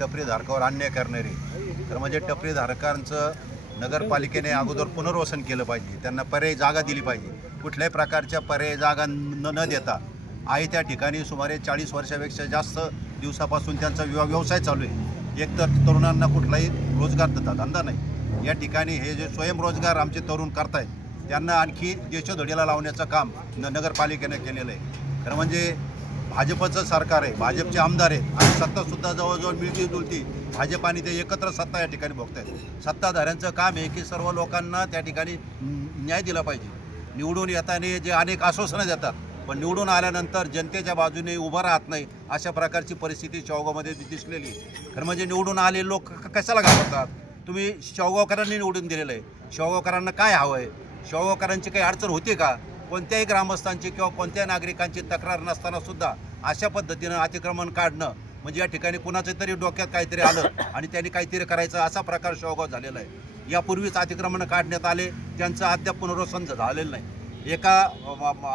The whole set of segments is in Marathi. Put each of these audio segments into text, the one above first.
टपरी धारकावर अन्याय करणारे तर म्हणजे टपरी धारकांचं नगरपालिकेने अगोदर पुनर्वसन केलं पाहिजे, त्यांना पर्यायी जागा दिली पाहिजे. कुठल्याही प्रकारच्या पर्यायी जागा न देता आहे त्या ठिकाणी सुमारे 40 वर्षापेक्षा जास्त दिवसापासून त्यांचा व्यवसाय चालू आहे. एकतर तरुणांना कुठलाही रोजगार धंदा नाही. या ठिकाणी हे जे स्वयंरोजगार आमचे तरुण करतायत त्यांना आणखी देशोधडीला लावण्याचं काम नगरपालिकेने केलेलं आहे. तर म्हणजे भाजपचं सरकार आहे, भाजपचे आमदार आहेत आणि सत्तासुद्धा जवळजवळ मिळती जुळती भाजप आणि ते एकत्र सत्ता या ठिकाणी भोगतायत. सत्ताधाऱ्यांचं काम आहे की सर्व लोकांना त्या ठिकाणी न्याय दिला पाहिजे. निवडून येताना जे अनेक आश्वासनं देतात पण निवडून आल्यानंतर जनतेच्या बाजूने उभं राहत नाही, अशा प्रकारची परिस्थिती शेवगावमध्ये दिसलेली आहे. तर म्हणजे निवडून आले लोक कशाला घाबरतात? तुम्ही शेवगावकरांनी निवडून दिलेलं आहे. शेवगावकरांना काय हवं आहे? शेवगावकरांची काही अडचण होती का? कोणत्याही ग्रामस्थांची किंवा कोणत्या नागरिकांची तक्रार नसताना सुद्धा अशा पद्धतीनं अतिक्रमण काढणं म्हणजे या ठिकाणी कुणाचं तरी डोक्यात काहीतरी आलं आणि त्यांनी काहीतरी करायचं असा प्रकार शेवगाव झालेला आहे. यापूर्वीच अतिक्रमण काढण्यात आले, त्यांचं अद्याप पुनर्वसन झालेलं नाही. एका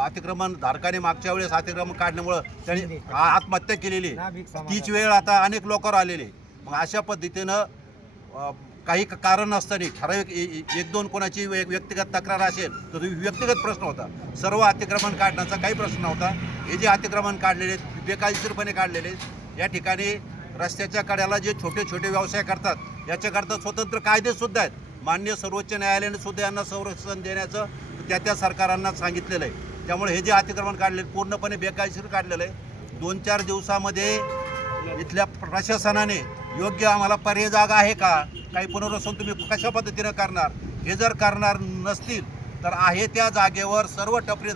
अतिक्रमण धारकाने मागच्या वेळेस अतिक्रमण काढल्यामुळं त्यांनी आत्महत्या केलेली, तीच वेळ आता अनेक लोकांवर आलेली. मग अशा पद्धतीनं काही कारण नसताना ठराविक एक दोन कोणाची व्यक्तिगत तक्रार असेल तर व्यक्तिगत प्रश्न होता. सर्व अतिक्रमण काढण्याचा काही प्रश्न नव्हता. हे जे अतिक्रमण काढलेले बेकायदेशीरपणे काढलेले या ठिकाणी रस्त्याच्या कड्याला जे छोटे छोटे व्यवसाय करतात याच्याकरता स्वतंत्र कायदेसुद्धा आहेत. माननीय सर्वोच्च न्यायालयाने सुद्धा यांना संरक्षण देण्याचं त्या सरकारांना सांगितलेलं आहे. त्यामुळे हे जे अतिक्रमण काढले पूर्णपणे बेकायदेशीर काढलेलं आहे. 2-4 दिवसामध्ये इथल्या प्रशासनाने योग्य आम्हाला पर्यायी जागा आहे का, काही पुनर्वसन तुम्ही कशा पद्धतीनं करणार, हे जर करणार नसतील तर आहे त्या जागेवर सर्व टपरी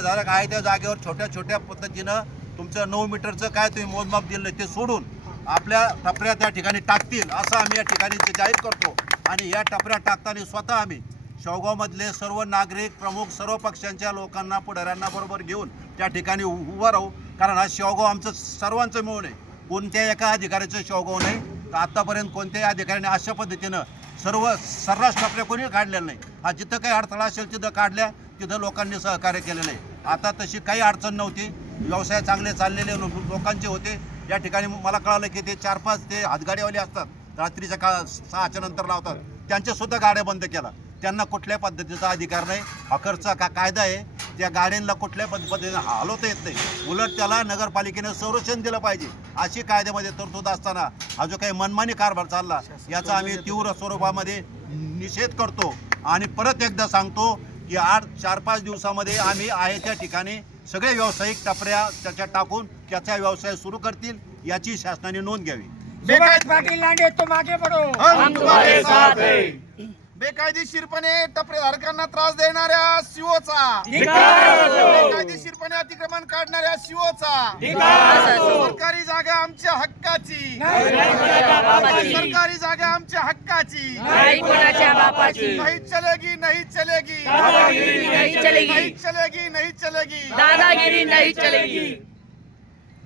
धारक आहे त्या जागेवर छोट्या छोट्या पद्धतीनं तुमचं 9 मीटरचं काय तुम्ही मोजमाप दिलं ते सोडून आपल्या टपऱ्या त्या ठिकाणी टाकतील असं आम्ही या ठिकाणी जाहीर करतो. आणि या टपऱ्या टाकताना स्वतः आम्ही शेवगावमधले सर्व नागरिक प्रमुख सर्व पक्षांच्या लोकांना पुढाऱ्यांना बरोबर घेऊन त्या ठिकाणी उभं राहू. कारण हा शेवगाव आमचं सर्वांचं मिळून आहे, कोणत्याही एका अधिकाऱ्याचं शेवगाव नाही. तर आत्तापर्यंत कोणत्याही अधिकाऱ्याने अशा पद्धतीनं सर्रास टपऱ्या कोणी काढलेल्या नाही. हा जिथं काही अडथळा असेल तिथं काढल्या, तिथं लोकांनी सहकार्य केलेलं आहे. आता तशी काही अडचण नव्हती, व्यवसाय चांगले चाललेले लोकांचे होते. या ठिकाणी मला कळालं की ते 4-5 ते हातगाडीवाले असतात, रात्रीच्या 6च्या नंतर लावतात, त्यांच्यासुद्धा गाड्या बंद केला. त्यांना कुठल्या पद्धतीचा अधिकार नाही. हकरचा कायदा आहे, त्या गाड्यांना कुठल्या पद्धतीने हलवता येत नाही. उलट त्याला नगरपालिकेने संरक्षण दिलं पाहिजे अशी कायद्यामध्ये तरतूद असताना हा जो काही मनमानी कारभार चालला याचा आम्ही तीव्र स्वरूपामध्ये निषेध करतो. आणि परत एकदा सांगतो की 4-5 दिवसामध्ये आम्ही आहे त्या ठिकाणी सगळे व्यावसायिक टपऱ्या त्याच्यात टाकून त्याचा व्यवसाय सुरू करतील याची शासनाने नोंद घ्यावी. बेकायदेशीरपणे टपरेधारकांना त्रास देणाऱ्या सीओचा, बेकायदेशीरपणे अतिक्रमण काढणाऱ्या सीओचा, सरकारी जागा आमच्या हक्काची, सरकारी जागा आमच्या हक्काची, नहीं चलेगी नहीं चलेगी, नहीं चलेगी नहीं चलेगी, दादागिरी नहीं चलेगी.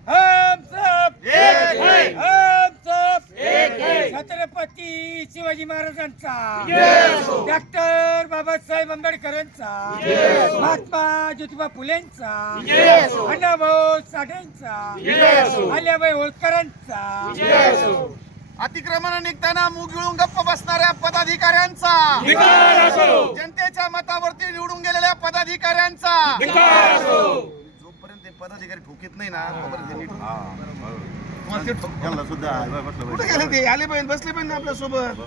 हम सब एक है, हम सब एक है. छत्रपती शिवाजी महाराजांचा, डॉक्टर बाबासाहेब आंबेडकरांचा, महात्मा ज्योतिबा फुलेंचा, अण्णाभाऊ साठेंचा, अहिल्याबाई होळकरांचा, अतिक्रमण निघताना मूग गिळून गप्प बसणाऱ्या पदाधिकाऱ्यांचा, जनतेच्या मतावरती निवडून गेलेल्या पदाधिकाऱ्यांचा, जोपर्यंत ते पदाधिकारी ठोकीत नाही ना तोपर्यंत कुठे गेले ते? आले पाहिजे, बसले पाहिजे आपल्या सोबत.